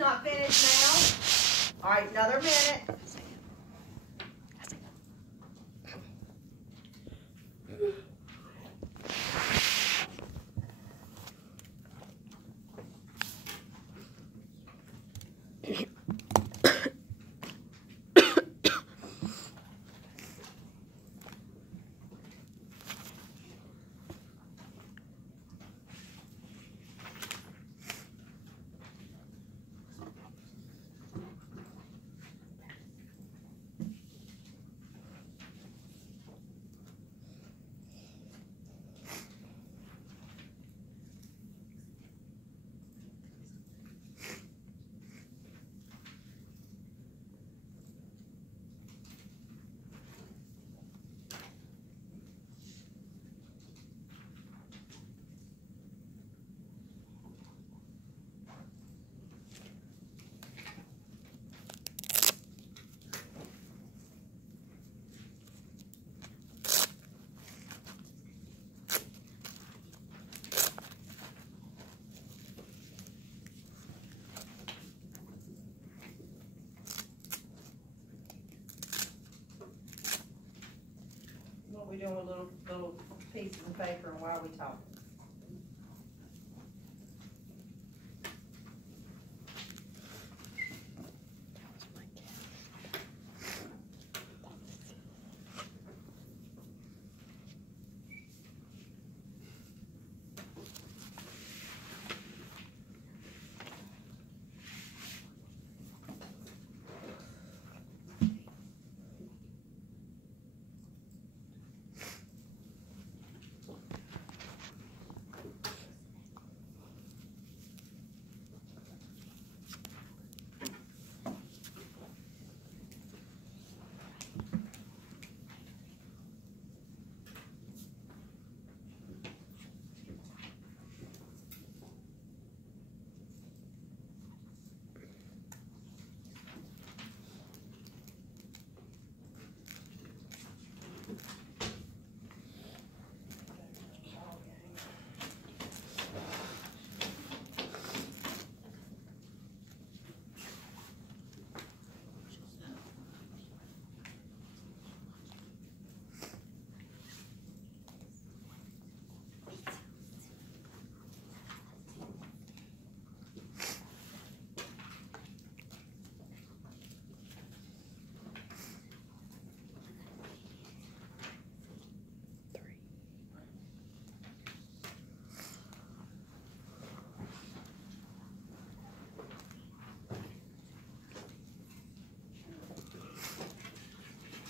not finished now. All right, another minute. We're doing with little pieces of paper, and why are we talking?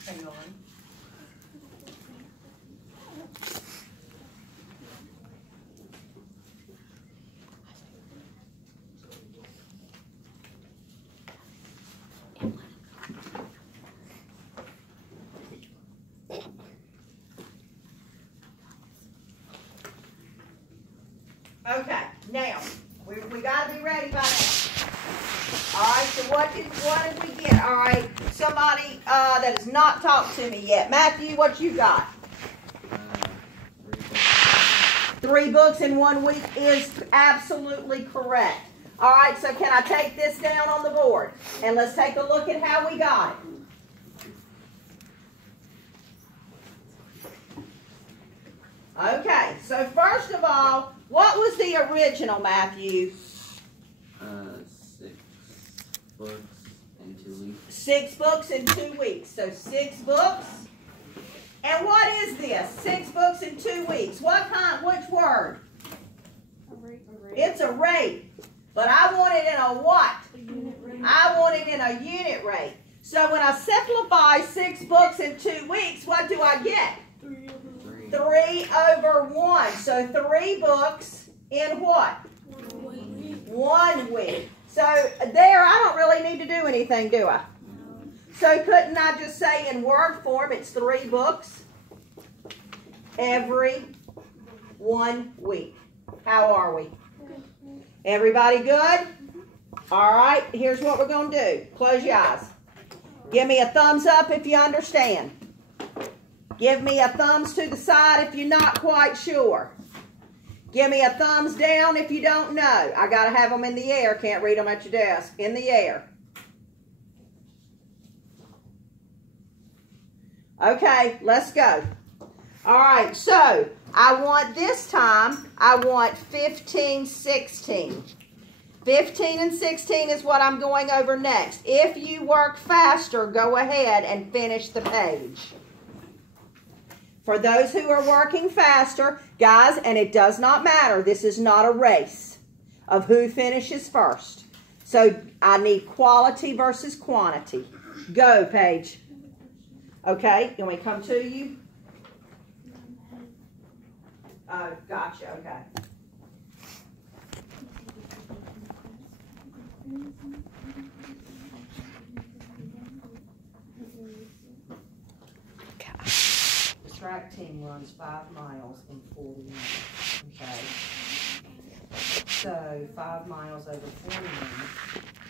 Hang on. Okay, now we got to be ready by now. All right, so what did we get? All right, somebody that has not talked to me yet. Matthew, what you got? 3 books in 1 week is absolutely correct. All right, so can I take this down on the board? And let's take a look at how we got it. Okay, so first of all, what was the original, Matthew? 6 books in 2 weeks. 6 books in 2 weeks. So 6 books. And what is this? 6 books in 2 weeks. What kind? Which word? A rate. It's a rate. But I want it in a what? A unit rate. I want it in a unit rate. So when I simplify 6 books in 2 weeks, what do I get? 3 over 1. So 3 books in what? 1 week. So there, I don't really need to do anything, do I? So couldn't I just say in word form, it's 3 books every 1 week? How are we? Everybody good? All right, here's what we're going to do. Close your eyes. Give me a thumbs up if you understand. Give me a thumbs to the side if you're not quite sure. Give me a thumbs down if you don't know. I got to have them in the air. Can't read them at your desk. In the air. Okay, let's go. All right, so I want this time, I want 15, 16. 15 and 16 is what I'm going over next. If you work faster, go ahead and finish the page. For those who are working faster, guys, and it does not matter, this is not a race of who finishes first. So I need quality versus quantity. Go, Paige. Okay, can we come to you? Oh, gotcha, okay. The track team runs 5 miles in 40 minutes, okay? So 5 miles over 40 minutes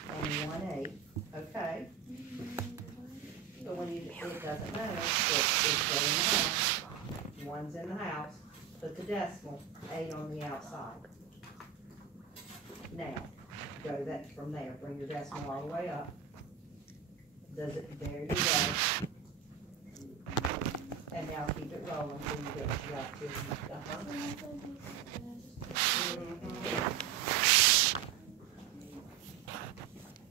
and 1/8, okay? But when you, it doesn't matter, it's still in the house. 1's in the house, put the decimal, 8 on the outside. Now, go that from there, bring your decimal all the way up. Does it, there you go. And now keep it rolling until you get what you got to.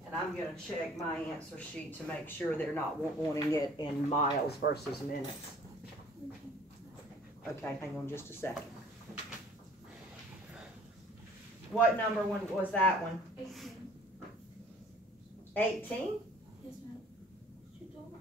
And I'm going to check my answer sheet to make sure they're not wanting it in miles versus minutes. Okay, hang on just a second. What number one was that one? 18. 18? Yes, ma'am. She told me.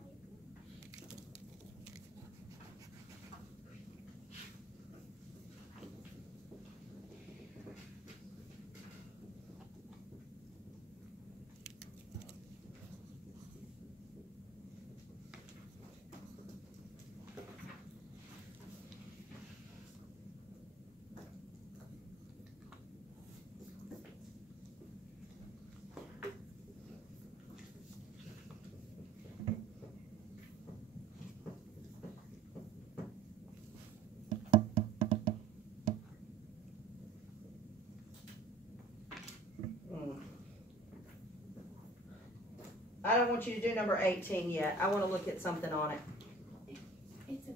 I don't want you to do number 18 yet. I want to look at something on it. It's a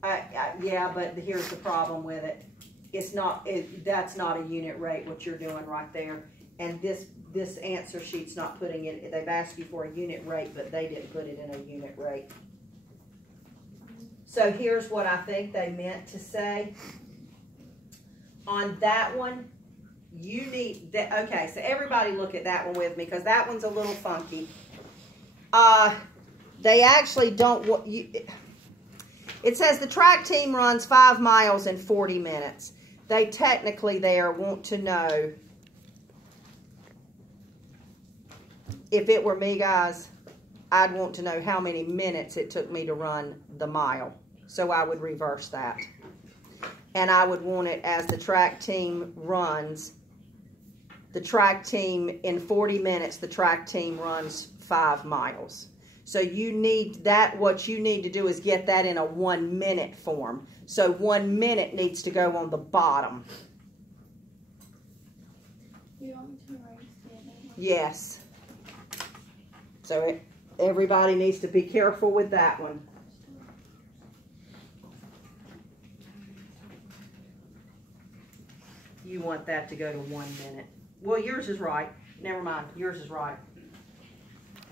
pattern. Yeah, but here's the problem with it. It's not. That's not a unit rate. What you're doing right there, and this answer sheet's not putting it. They've asked you for a unit rate, but they didn't put it in a unit rate. So here's what I think they meant to say. On that one, you need that. Okay, so everybody look at that one with me because that one's a little funky. They actually don't. It says the track team runs 5 miles in 40 minutes. They technically there want to know. If it were me, guys, I'd want to know how many minutes it took me to run the mile. So I would reverse that. And I would want it as the track team runs. The track team, in 40 minutes, the track team runs 5 miles. So you need that, what you need to do is get that in a 1 minute form. So 1 minute needs to go on the bottom. You want me to erase the other one? Yes. So everybody needs to be careful with that one. You want that to go to 1 minute. Well, yours is right. Never mind. Yours is right.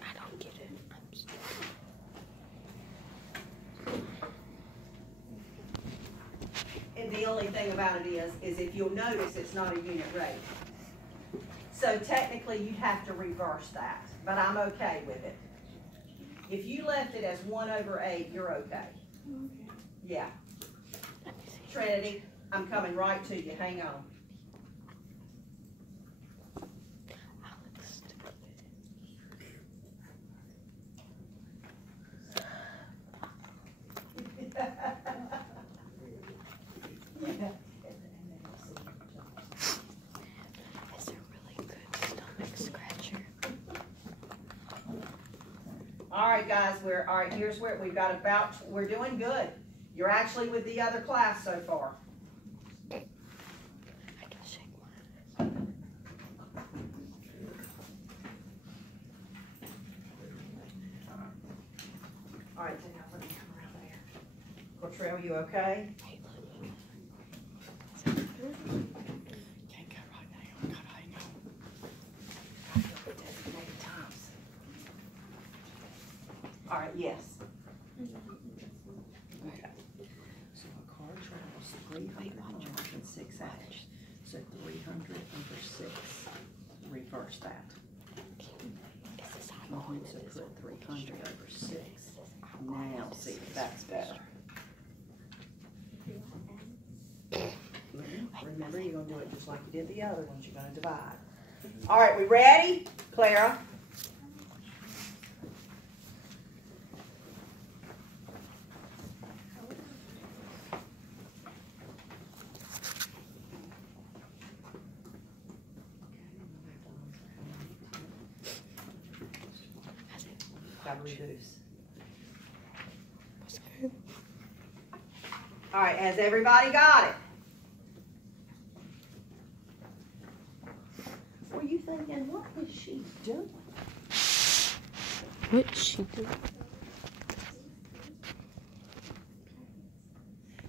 I don't get it. I'm stupid. And the only thing about it is if you'll notice, it's not a unit rate. So technically, you'd have to reverse that. But I'm okay with it. If you left it as 1/8, you're okay. Okay. Yeah. Trinity, I'm coming right to you. Hang on. It's a really good stomach scratcher. All right, guys. All right. Here's where we've got we're doing good. You're actually with the other class so far. Are you okay? Can't go right now. God, I know. Designated times. All right, yes. Okay. So a car travels 300 miles in 6 hours. So 300 over 6. Reverse that. I'm going to put 300 over 6. Now see if that's better. Remember, you're going to do it just like you did the other ones. You're going to divide. All right, we ready? Clara? Got to reduce. All right, has everybody got it? Were you thinking, what is she doing? What's she doing?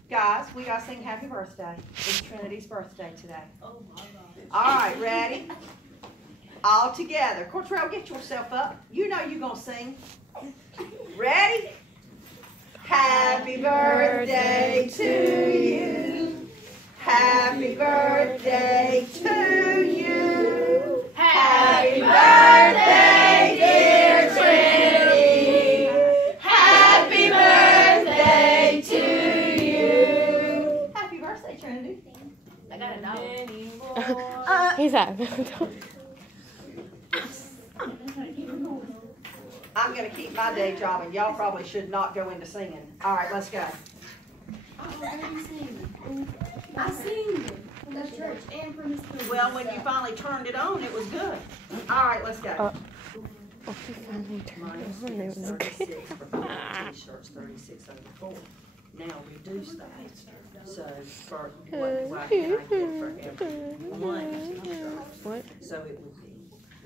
Guys, we got to sing happy birthday. It's Trinity's birthday today. Oh my God. All right, ready? All together. Cortrell, get yourself up. You know you're going to sing. Ready? Happy birthday to you. Happy birthday to you. Happy birthday, dear Trinity. Happy birthday to you. Happy birthday, Trinity. I got a dog. He's out. I'm going to keep my day job, and y'all probably should not go into singing. All right, let's go. I sing the church and from the school. Well, when you finally turned it on, it was good. All right, let's go. Oh, he finally turned Minus it on. It was good. 36 for 4 t-shirts, 36 over 4. Now reduce that. So for what can I get for every one t-shirt? What? So it would be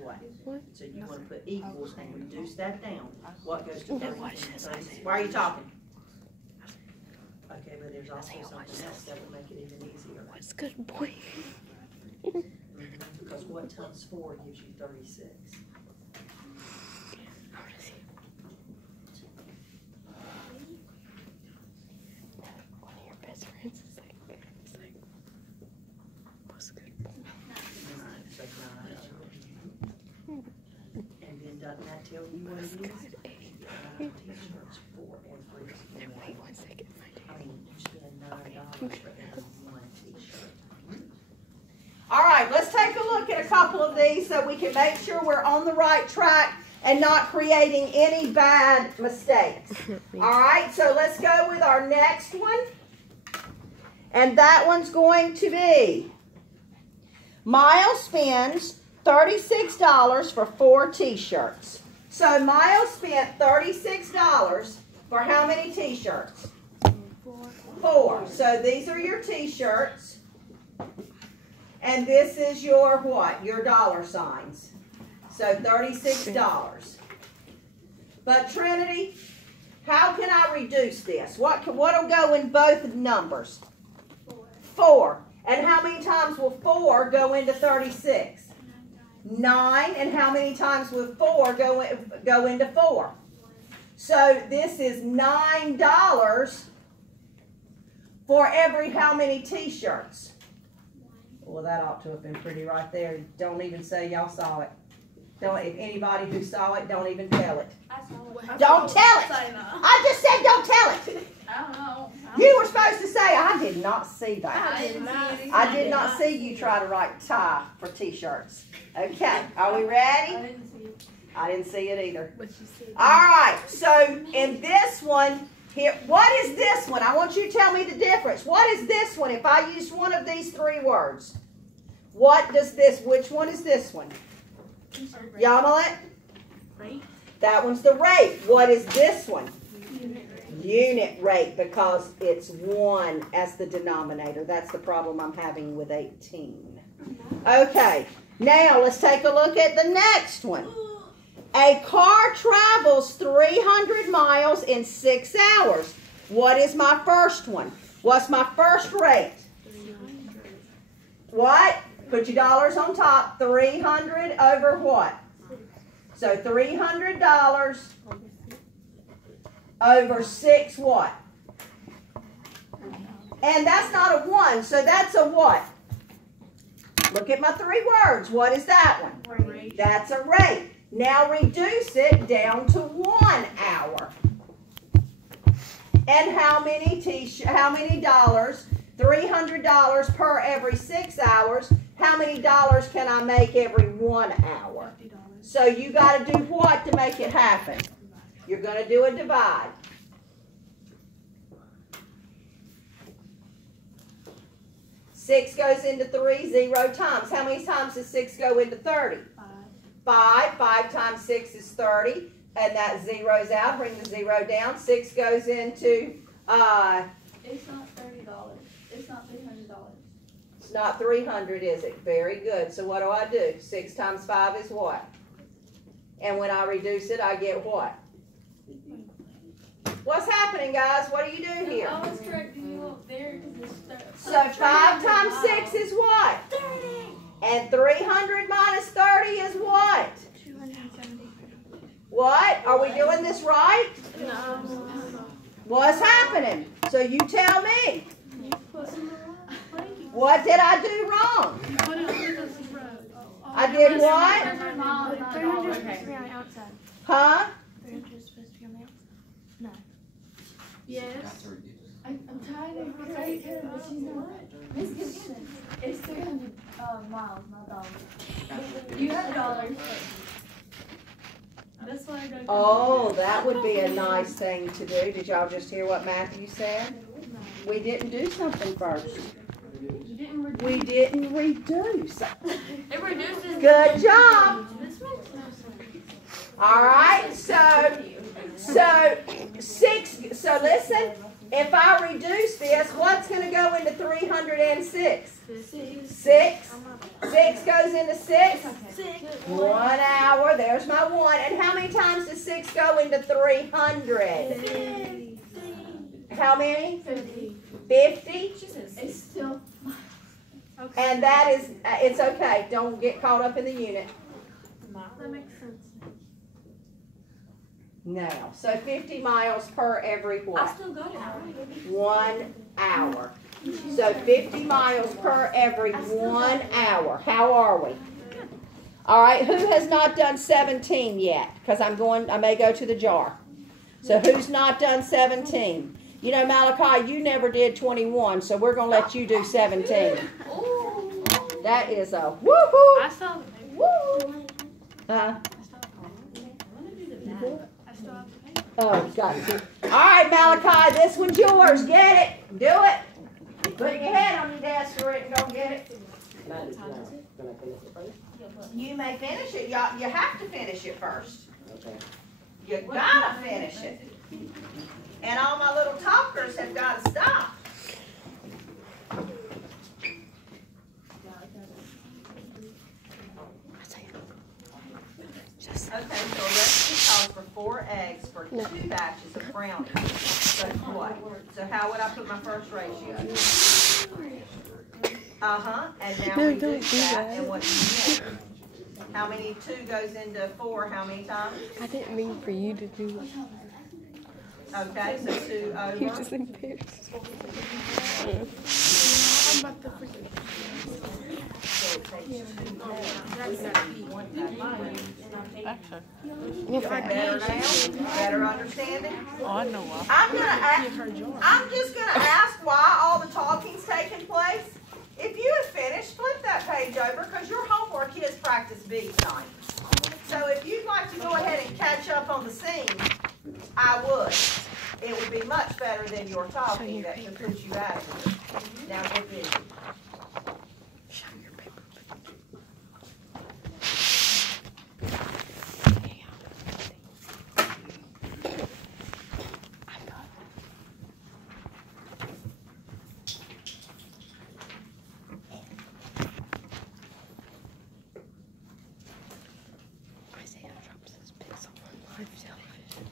what? What? So you want to put equals and reduce that down. What goes to 30? Why are you talking? Okay, but there's also something else that will make it even easier. What's good, boy? Because what times 4 gives you 36? One of your best friends is like, what's good, boy? 9, so 9. And then doesn't that tell you what it is? T-shirts for every Wait 1 second, my I dear. mean, you spend $9 for every one t-shirt. All right, let's take a look at a couple of these so we can make sure we're on the right track and not creating any bad mistakes. All right, so let's go with our next one. And that one's going to be Miles spends $36 for 4 t-shirts. So Miles spent $36 for how many t-shirts? 4. So these are your t-shirts. And this is your what? Your dollar signs. So $36. But Trinity, how can I reduce this? What'll go in both numbers? 4. And how many times will 4 go into 36? 9. And how many times will 4 go into 4? So this is $9 for every how many t-shirts? Well, that ought to have been pretty right there. Don't even say y'all saw it. If anybody who saw it, don't even tell it. I saw it. Don't tell it. I just said don't tell it. I don't know. You were supposed to say, I did not see that. I didn't see it. I did not see you try to write tie for t-shirts. Okay, are we I ready? didn't see it. I didn't see it either. What you said? All right, so in this one, here, what is this one? I want you to tell me the difference. What is this one if I use one of these 3 words? What does which one is this one? Yamalet? Rate? That one's the rate. What is this one? Unit rate, because it's 1 as the denominator. That's the problem I'm having with 18. Okay, now let's take a look at the next one. A car travels 300 miles in 6 hours. What is my first one? What's my first rate? What? Put your dollars on top. 300 over what? So $300 over 6 what? And that's not a 1, so that's a what? Look at my 3 words. What is that one? Rate. That's a rate. Now reduce it down to 1 hour. And how many dollars? $300 per every 6 hours. How many dollars can I make every 1 hour? So you got to do what to make it happen? You're going to do a divide. Six goes into 3, 0 times. How many times does 6 go into 30? 5. 5 times 6 is 30. And that zeroes out. Bring the 0 down. 6 goes into... It's not $30. It's not $300. It's not 300, is it? Very good. So what do? 6 times 5 is what? And when I reduce it, I get what? What's happening, guys? What do you do here? I was correcting you up there. So 5 times 6 is what? 30. And 300 minus 30 is what? 270. What? Are we doing this right? No. What's happening? So you tell me. You What did I do wrong? put it with a 0. I did what? 300 is supposed to be on the outside. Huh? 300 is supposed to be on the outside. No. You have Yes. to reduce. I'm trying to correct her, but she's not right. Miss Gibson, it's 300 miles, not dollars. You have dollars. That's why I got. Oh, that would be a nice thing to do. Did y'all just hear what Matthew said? We didn't do something first. You didn't reduce. We didn't reduce. It reduces. Good job. This makes no sense. All right, so 6, so listen, if I reduce this, what's going to go into 306? 6. 6 goes into 6. 1 hour, there's my 1. And how many times does 6 go into 300? How many? 50. 50? It's still. And that is, it's okay, don't get caught up in the unit. That makes sense. Now, so 50 miles per every I what? still got it. 1 hour. So 50 miles per every 1 hour. How are we? All right, who has not done 17 yet? Because I may go to the jar. So who's not done 17? You know, Malachi, you never did 21, so we're going to let you do 17. That is a woohoo! I saw the paper. Woo! Huh? Oh, got it. All right, Malachi, this one's yours. Get it. Do it. Put your head on your desk for it and go get it. You may finish it. You have to finish it first. Okay. You gotta finish it. And all my little talkers have got to stop. Okay, so a recipe calls for 4 eggs for 2 batches of brownies. So what? So how would I put my first ratio? And now No, reduce don't do that. that. And what do you get? How many? 2 goes into 4 how many times? I didn't mean for you to do it. Okay, so 2 You're over. just embarrassed. Better now? Better understanding? Oh, I know. I'm just gonna ask why all the talking's taking place. If you have finished, flip that page over because your homework is practice B tonight. So if you'd like to go ahead and catch up on the scene, I would. It would be much better than your talking that could put you out of here. Now get busy. Show your paper. Isaiah drops his pixel on live television.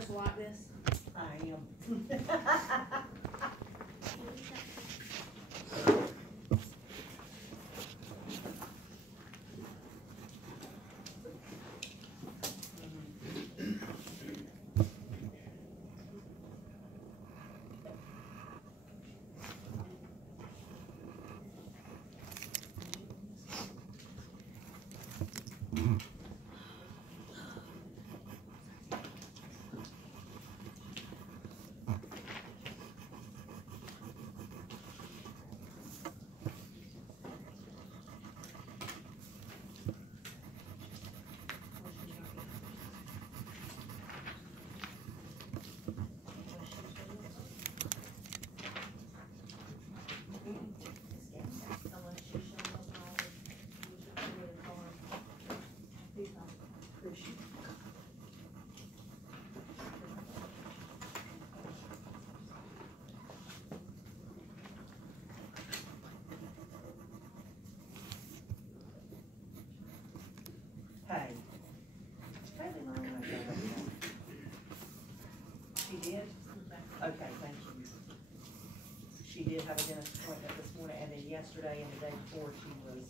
supposed to like this? I am. Hey. She did? Okay, thank you. She did have a dentist appointment this morning, and then yesterday and the day before she was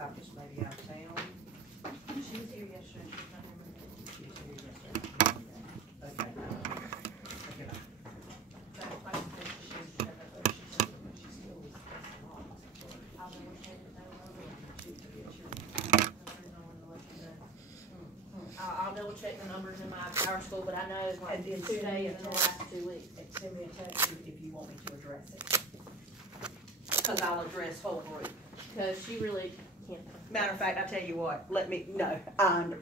out, just maybe out of town. She was here yesterday. She's not here Monday. She was here yesterday. Okay. Okay. But like I said, she was there, but she said that she still was locked. I'll double check it though. I'll double check the numbers in my power school, but I know it's like And then 2 days in the last 2 weeks. And send me a text if you want me to address it. Because I'll address whole group. Because she really can't. Matter of fact, I tell you what,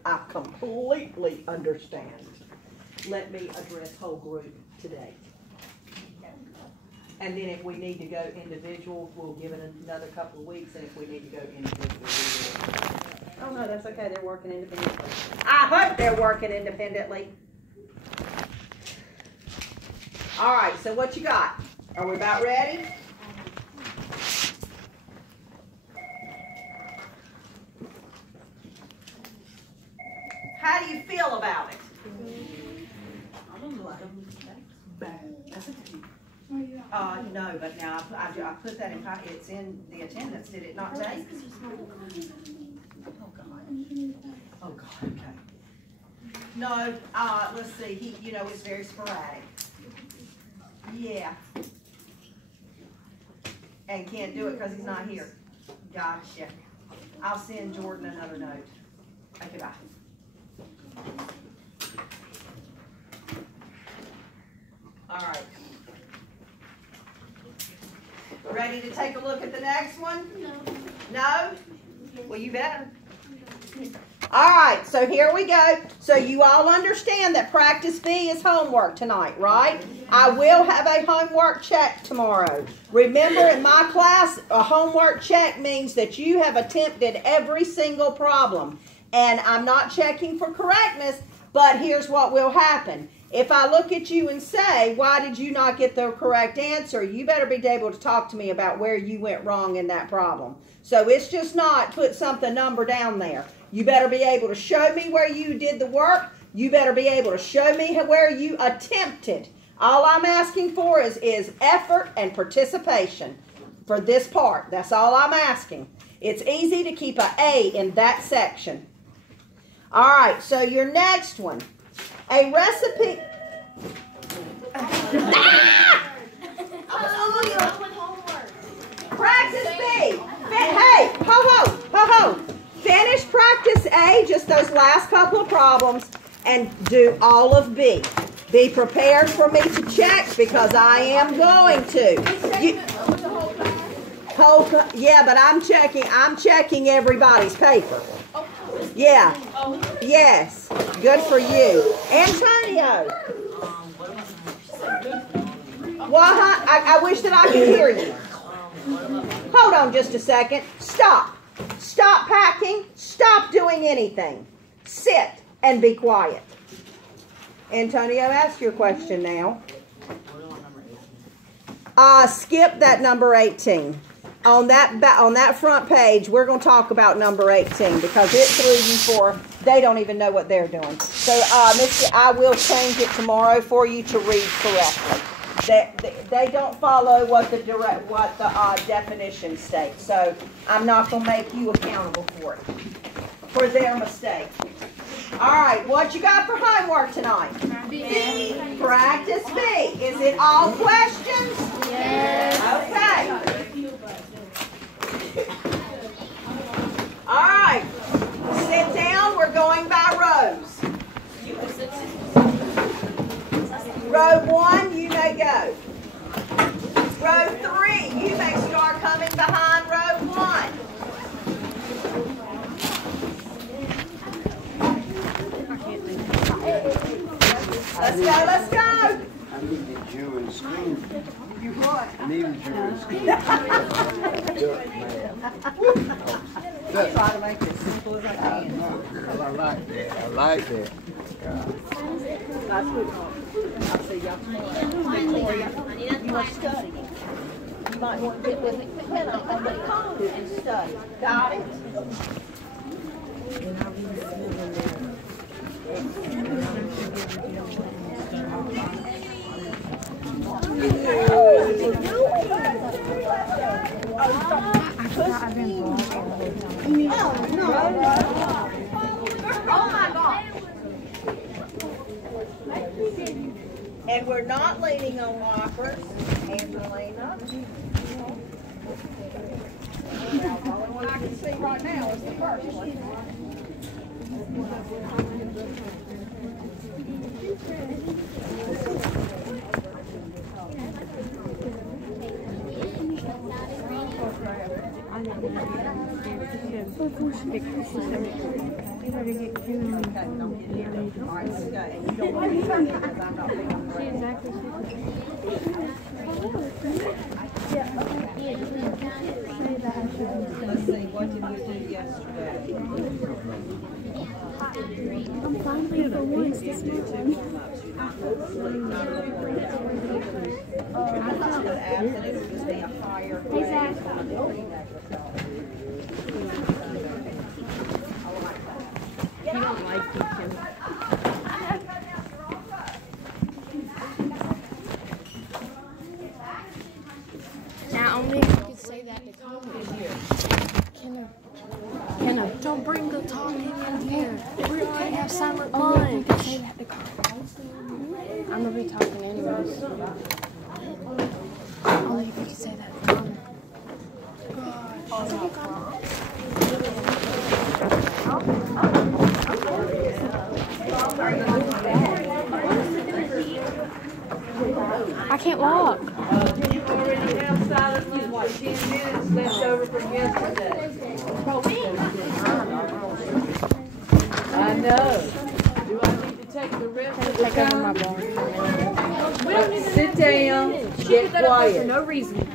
I completely understand. Let me address whole group today. And then if we need to go individual, we'll give it another couple of weeks, and if we need to go individual, we will. Oh, no, that's okay. They're working independently. I hope they're working independently. All right, so what you got? Are we about ready? How do you feel about it? No, but now I put that in, it's in the attendance, did it not take? Oh, God. Oh, God, okay. No, let's see, it's very sporadic. Yeah. And can't do it because he's not here. Gotcha. I'll send Jordan another note. Okay, bye. All right. Ready to take a look at the next one? No? Well, you better. All right, so here we go. So you all understand that practice B is homework tonight, right? I will have a homework check tomorrow. Remember, in my class, a homework check means that you have attempted every single problem. And I'm not checking for correctness, but here's what will happen. If I look at you and say, why did you not get the correct answer, you better be able to talk to me about where you went wrong in that problem. So it's just not put number down there. You better be able to show me where you did the work. You better be able to show me where you attempted. All I'm asking for is effort and participation for this part. That's all I'm asking. It's easy to keep an A in that section. All right, so your next one. A recipe. Practice B. Hey, ho. Finish practice A, just those last couple of problems, and do all of B. Be prepared for me to check because I am going to. Yeah, but I'm checking everybody's paper. Yeah. Yes. Good for you. Antonio. What? I wish that I could hear you. Hold on just a second. Stop. Stop packing. Stop doing anything. Sit and be quiet. Antonio, ask your question now. Skip that number 18. on that front page, we're going to talk about number 18 because it threw you for, they don't even know what they're doing. So, I will change it tomorrow for you to read correctly. They don't follow what the definition states. So, I'm not going to make you accountable for it, for their mistake. All right, what you got for homework tonight? B. Practice B. Is it all questions? Yes. Okay. All right. Sit down. We're going by rows. Row 1, you may go. Row 3, you may start coming behind row 1. Let's go, let's go. I needed you in school. You what? I needed you in school. Try to make it as simple as I can. I like that. I like that. That's what I'll see y'all tomorrow. Victoria, you are studying. You might want to get with McKenna and McCollum and study. Got it? Oh my God. And we're not leaning on lockers, Angelina. The only one I can see right now is the first one. Let's see, what did we do yesterday? I'm finally for once this morning. You don't like teaching. Now only if you could say that to Tommy. Kenna, don't bring the talking in here. We already have silent lunch. You could say that to Carl. I'm gonna be talking anyways. Only if you could say that to Tommy. I can't walk. You already have silent lunch, what, 10 minutes left over from yesterday. I know. Do I need to take the rest of the Take over my time? ball. Sit down, get For quiet. no reason.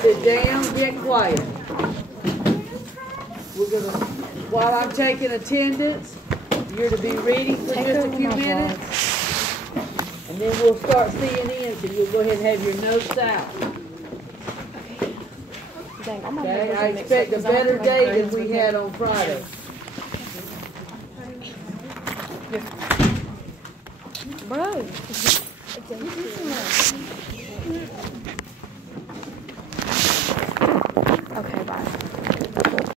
Sit down, get quiet. We're gonna, while I'm taking attendance, you're to be reading for Take just a over few my minutes. And then we'll start seeing in, so you'll go ahead and have your notes out. Dang, all my Okay, numbers I are mixed expect up a 'cause I have to better make day than grades we with had him. on Friday. Bro.